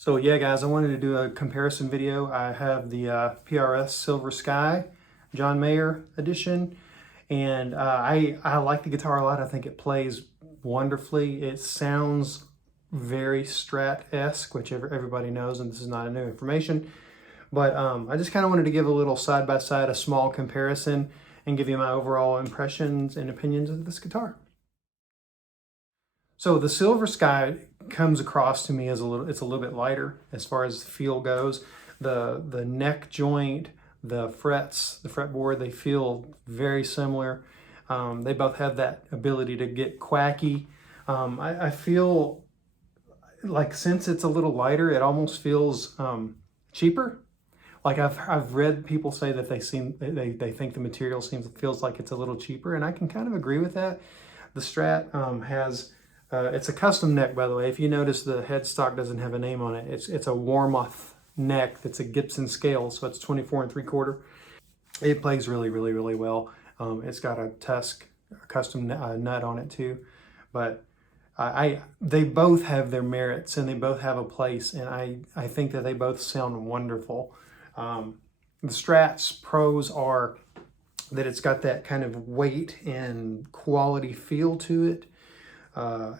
So yeah guys, I wanted to do a comparison video. I have the PRS Silver Sky John Mayer edition, and I like the guitar a lot. I think it plays wonderfully. It sounds very Strat-esque, which everybody knows, and this is not a new information. But I just kind of wanted to give a little side-by-side, a small comparison, and give you my overall impressions and opinions of this guitar. So the Silver Sky comes across to me as it's a little bit lighter as far as feel goes. The neck joint, the frets, the fretboard, they feel very similar. They both have that ability to get quacky. I feel like since it's a little lighter, it almost feels cheaper. Like I've read people say that they think the material feels like it's a little cheaper, and I can kind of agree with that. The Strat has it's a custom neck, by the way. If you notice, the headstock doesn't have a name on it. It's a warmoth neck that's a Gibson scale, so it's 24 3/4. It plays really, really, really well. It's got a Tusk custom nut on it too, but they both have their merits and they both have a place, and I think that they both sound wonderful. The Strat's pros are that it's got that kind of weight and quality feel to it.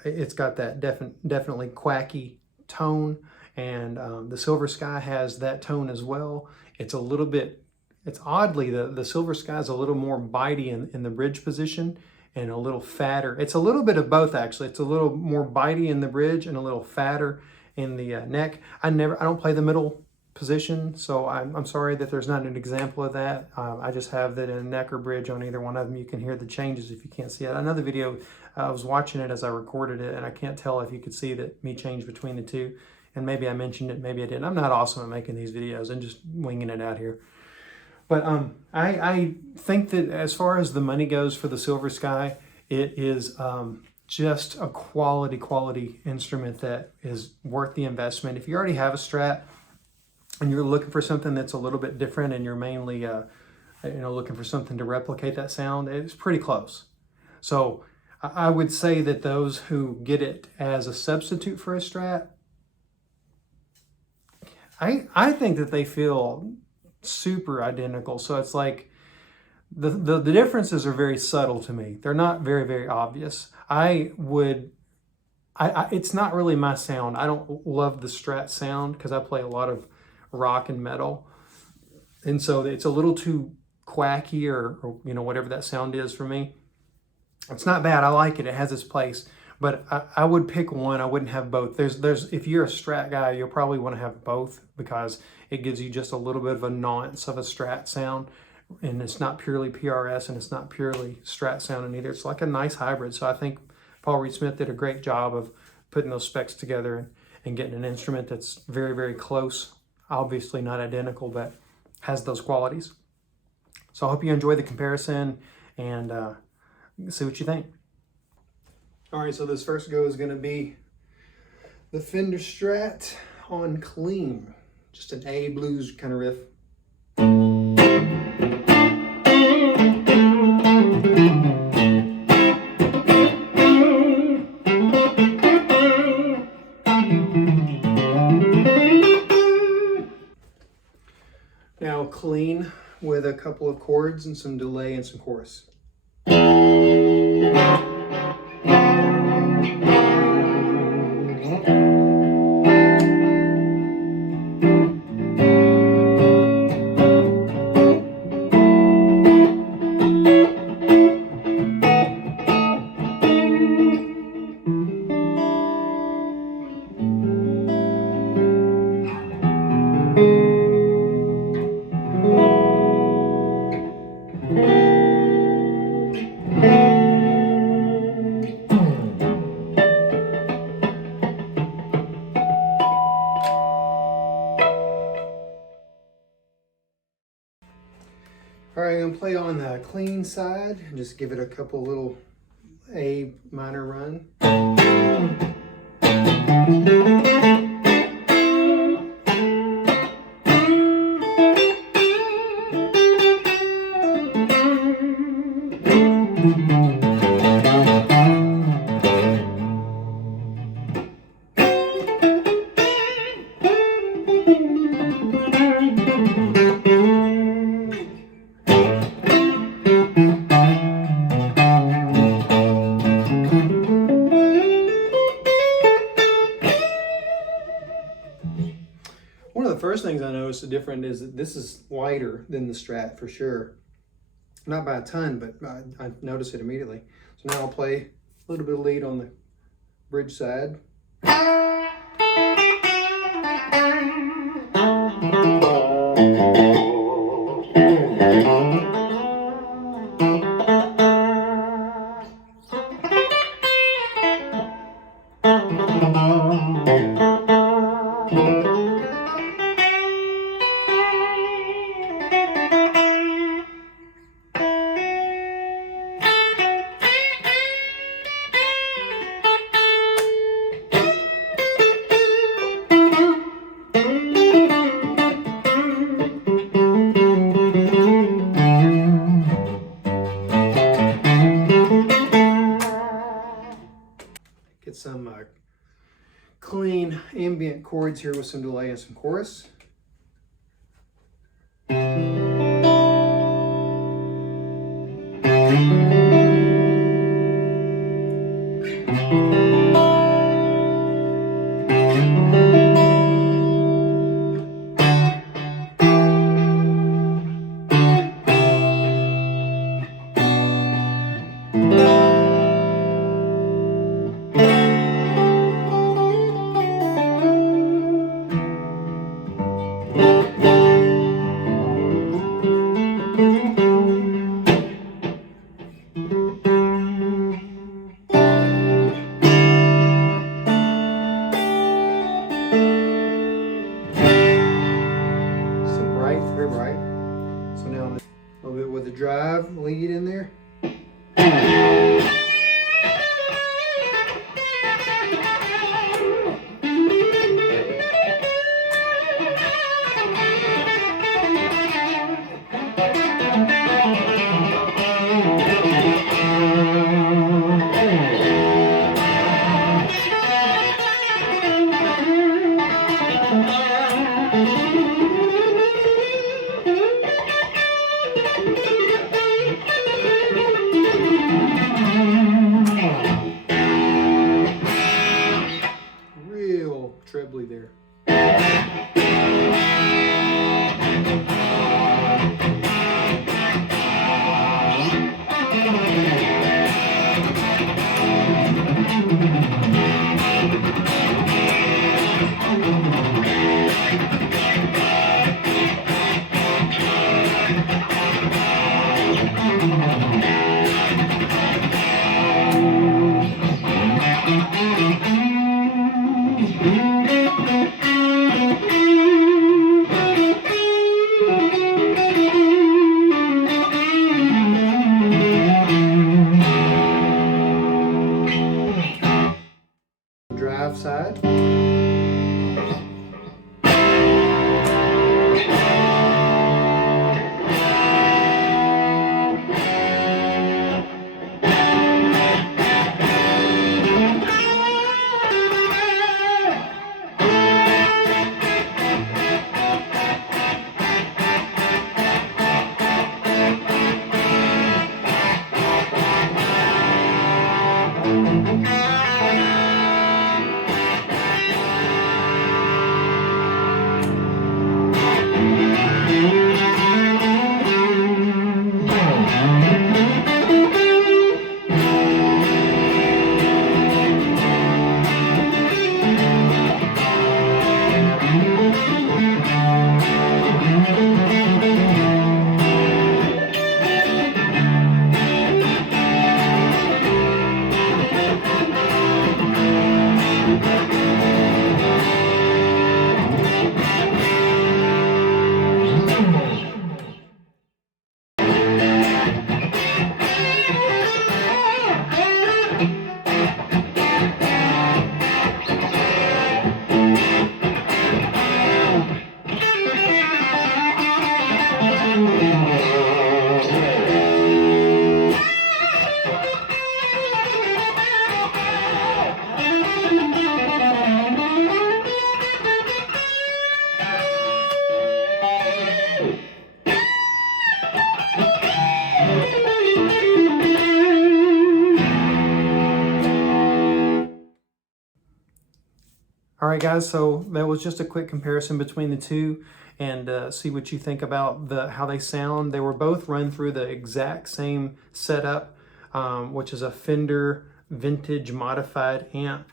It's got that definitely quacky tone, and the Silver Sky has that tone as well. It's a little bit, it's oddly, the Silver Sky is a little more bitey in the bridge position and a little fatter. It's a little bit of both, actually. It's a little more bitey in the bridge and a little fatter in the neck. I don't play the middle position, so I'm sorry that there's not an example of that. I just have that in a neck or bridge on either one of them. You can hear the changes if you can't see it. Another video, I was watching it as I recorded it, and I can't tell if you could see that me change between the two, and maybe I mentioned it, maybe I didn't. I'm not awesome at making these videos and just winging it out here. But I think that as far as the money goes for the Silver Sky, it is just a quality instrument that is worth the investment. If you already have a Strat and you're looking for something that's a little bit different, and you're mainly looking for something to replicate that sound, it's pretty close. So I would say that those who get it as a substitute for a Strat, I think that they feel super identical. So it's like the differences are very subtle to me. They're not very, very obvious. It's not really my sound. I don't love the Strat sound because I play a lot of rock and metal, and so it's a little too quacky or whatever that sound is for me. It's not bad. I like it. It has its place, but I would pick one. I wouldn't have both. If you're a Strat guy, you'll probably want to have both because it gives you just a little bit of a nuance of a Strat sound, and it's not purely PRS and it's not purely Strat sounding either. It's like a nice hybrid. So I think Paul Reed Smith did a great job of putting those specs together and getting an instrument that's very, very close. Obviously not identical, but has those qualities. So I hope you enjoy the comparison and see what you think. All right, so this first go is going to be the Fender Strat on clean. Just an A blues kind of riff. Now clean with a couple of chords and some delay and some chorus. All right, I'm gonna play on the clean side and just give it a couple little A minor run. One of the first things I noticed different is that this is lighter than the Strat for sure. Not by a ton, but I noticed it immediately. So now I'll play a little bit of lead on the bridge side. Get some clean ambient chords here with some delay and some chorus. Very bright. So now a little bit with the drive lead in there. Real trebly there. Drive side. All right, guys, so that was just a quick comparison between the two, and see what you think about how they sound. They were both run through the exact same setup, which is a Fender vintage modified amp.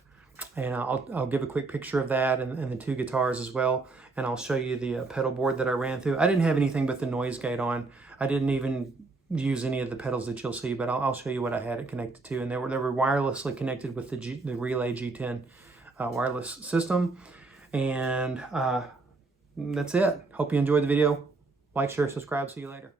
And I'll give a quick picture of that and the two guitars as well. And I'll show you the pedal board that I ran through. I didn't have anything but the noise gate on. I didn't even use any of the pedals that you'll see, but I'll show you what I had it connected to. And they were wirelessly connected with the Relay G10 wireless system. And that's it. Hope you enjoyed the video. Like, share, subscribe. See you later.